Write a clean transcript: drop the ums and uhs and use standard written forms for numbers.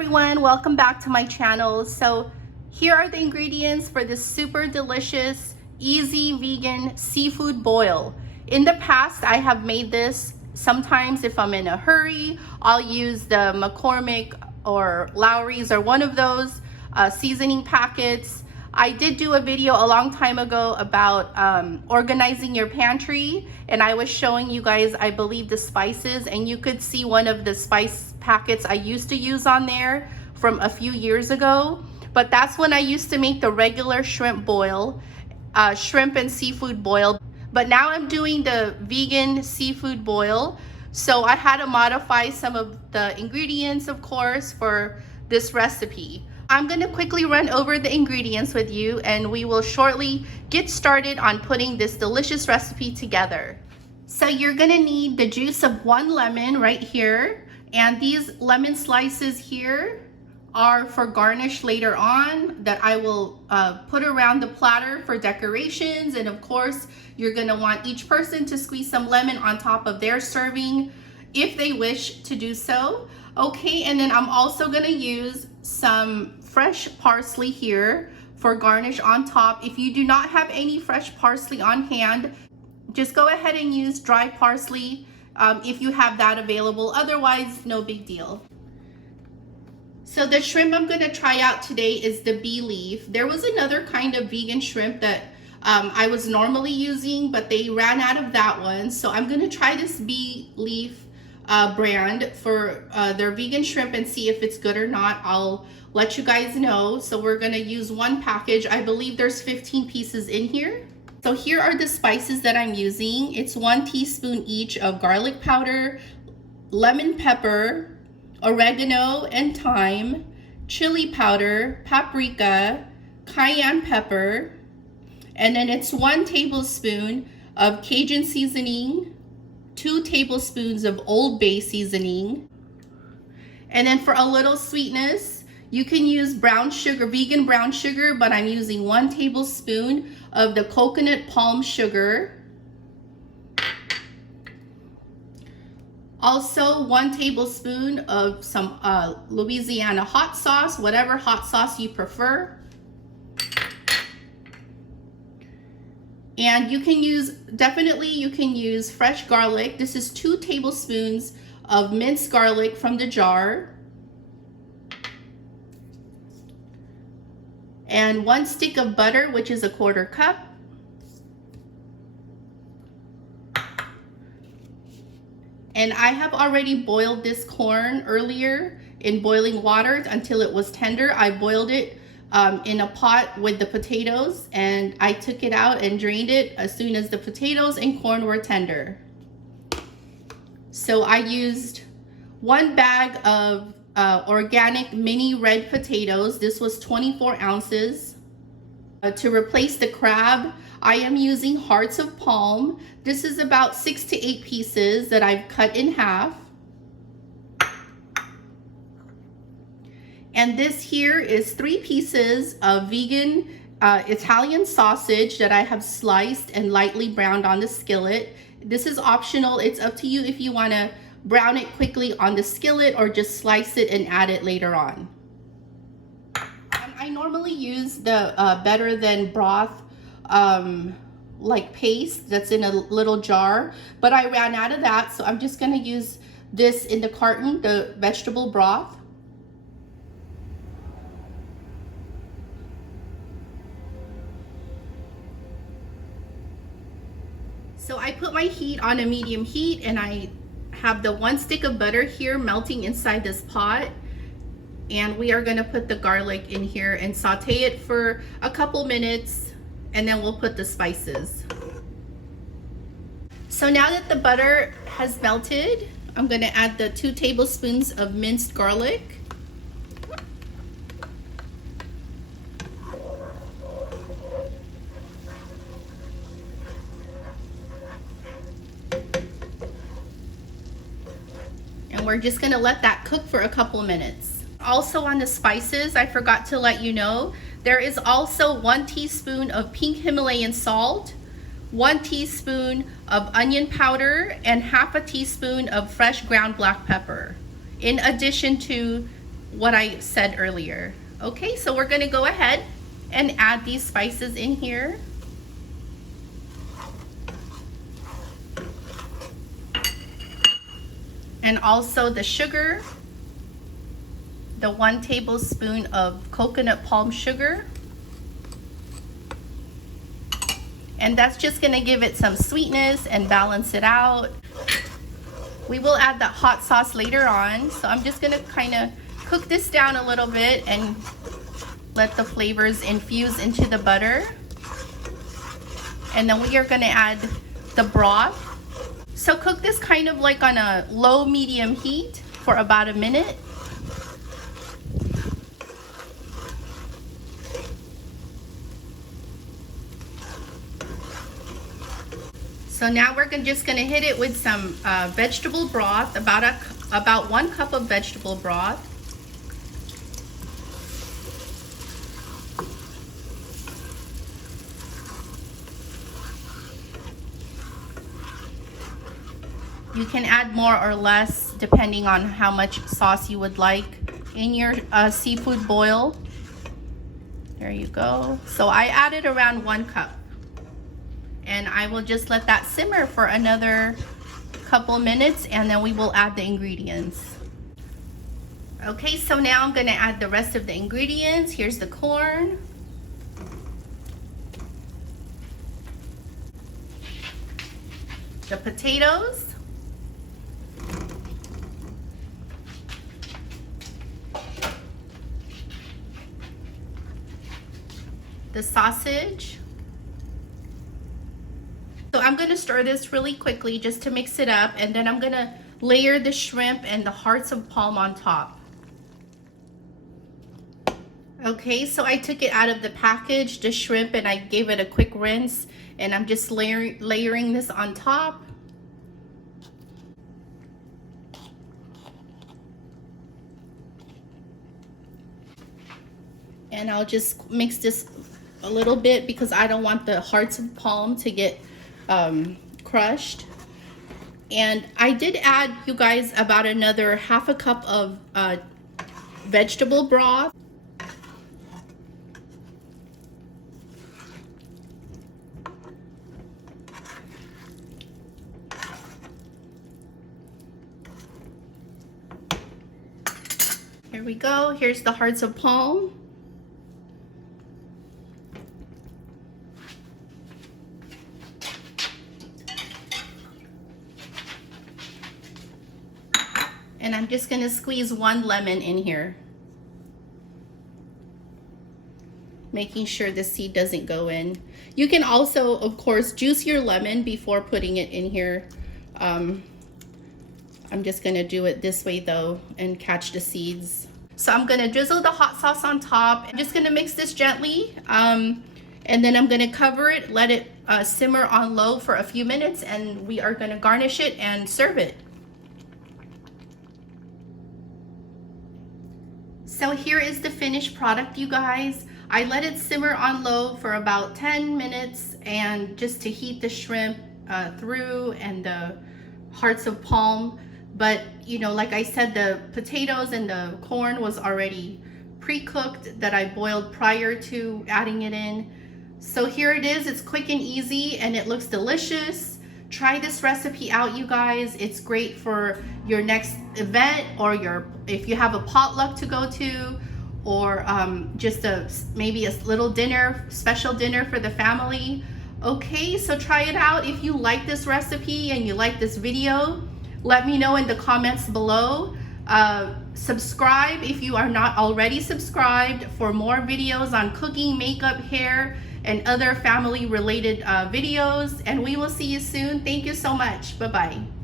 everyone, welcome back to my channel. So here are the ingredients for this super delicious, easy vegan seafood boil. In the past, I have made this. Sometimes if I'm in a hurry, I'll use the McCormick or Lawry's or one of those seasoning packets. I did do a video a long time ago about organizing your pantry, and I was showing you guys, I believe, the spices, and you could see one of the spice packets I used to use on there from a few years ago. But that's when I used to make the regular shrimp boil, shrimp and seafood boil. But now I'm doing the vegan seafood boil. So I had to modify some of the ingredients, of course, for this recipe. I'm gonna quickly run over the ingredients with you, and we will shortly get started on putting this delicious recipe together. So you're gonna need the juice of 1 lemon right here, and these lemon slices here are for garnish later on that I will put around the platter for decorations. And of course, you're gonna want each person to squeeze some lemon on top of their serving if they wish to do so. Okay, and then I'm also gonna use some fresh parsley here for garnish on top. If you do not have any fresh parsley on hand, just go ahead and use dry parsley if you have that available. Otherwise, no big deal. So the shrimp I'm gonna try out today is the bee leaf. There was another kind of vegan shrimp that I was normally using, but they ran out of that one. So I'm gonna try this bee leaf brand for their vegan shrimp and see if it's good or not. I'll let you guys know. So we're gonna use 1 package. I believe there's 15 pieces in here. So here are the spices that I'm using. It's 1 teaspoon each of garlic powder, lemon pepper, oregano and thyme, chili powder, paprika, cayenne pepper, and then it's 1 tablespoon of Cajun seasoning, 2 tablespoons of Old Bay seasoning, and then for a little sweetness, you can use brown sugar, vegan brown sugar, but I'm using 1 tablespoon of the coconut palm sugar. Also 1 tablespoon of some Louisiana hot sauce, whatever hot sauce you prefer. And you can use, definitely you can use fresh garlic. This is 2 tablespoons of minced garlic from the jar. And 1 stick of butter, which is a 1/4 cup. And I have already boiled this corn earlier in boiling water until it was tender. I boiled it in a pot with the potatoes, and I took it out and drained it as soon as the potatoes and corn were tender. So I used 1 bag of organic mini red potatoes. This was 24 ounces. To replace the crab, I am using hearts of palm. This is about 6 to 8 pieces that I've cut in half. And this here is 3 pieces of vegan Italian sausage that I have sliced and lightly browned on the skillet. This is optional. It's up to you if you want to brown it quickly on the skillet or just slice it and add it later on. I normally use the Better Than broth like paste that's in a little jar, but I ran out of that, so I'm just going to use this in the carton, the vegetable broth. So I put my heat on a medium heat, and I have the 1 stick of butter here melting inside this pot, and we are going to put the garlic in here and saute it for a couple minutes, and then we'll put the spices. So now that the butter has melted, I'm going to add the 2 tablespoons of minced garlic. And we're just gonna let that cook for a couple minutes. Also on the spices, I forgot to let you know, there is also 1 teaspoon of pink Himalayan salt, 1 teaspoon of onion powder, and 1/2 teaspoon of fresh ground black pepper, in addition to what I said earlier. Okay, so we're gonna go ahead and add these spices in here. And also the sugar, the 1 tablespoon of coconut palm sugar. And that's just gonna give it some sweetness and balance it out. We will add that hot sauce later on. So I'm just gonna kind of cook this down a little bit and let the flavors infuse into the butter. And then we are gonna add the broth. So cook this kind of like on a low medium heat for about a minute. So now we're just gonna hit it with some vegetable broth, about 1 cup of vegetable broth. You can add more or less depending on how much sauce you would like in your seafood boil. There you go. So I added around 1 cup. And I will just let that simmer for another couple minutes, and then we will add the ingredients. Okay, so now I'm gonna add the rest of the ingredients. Here's the corn. The potatoes. The sausage. So I'm gonna stir this really quickly just to mix it up, and then I'm gonna layer the shrimp and the hearts of palm on top. Okay, so I took it out of the package, the shrimp, and I gave it a quick rinse, and I'm just layering this on top. And I'll just mix this a little bit because I don't want the hearts of palm to get crushed. And I did add, you guys, about another half a cup of vegetable broth. Here we go. Here's the hearts of palm. And I'm just gonna squeeze 1 lemon in here, making sure the seed doesn't go in. You can also, of course, juice your lemon before putting it in here. I'm just gonna do it this way though and catch the seeds. So I'm gonna drizzle the hot sauce on top. I'm just gonna mix this gently, and then I'm gonna cover it, let it simmer on low for a few minutes, and we are gonna garnish it and serve it. So here is the finished product, you guys. I let it simmer on low for about 10 minutes and just to heat the shrimp through and the hearts of palm. But you know, like I said, the potatoes and the corn was already pre-cooked that I boiled prior to adding it in. So here it is. It's quick and easy and it looks delicious. Try this recipe out, you guys. It's great for your next event, or if you have a potluck to go to, or just maybe a little dinner, special dinner for the family. Okay, so try it out. If you like this recipe and you like this video, let me know in the comments below. Subscribe if you are not already subscribed for more videos on cooking, makeup, hair, and other family related videos. And we will see you soon. Thank you so much. Bye-bye.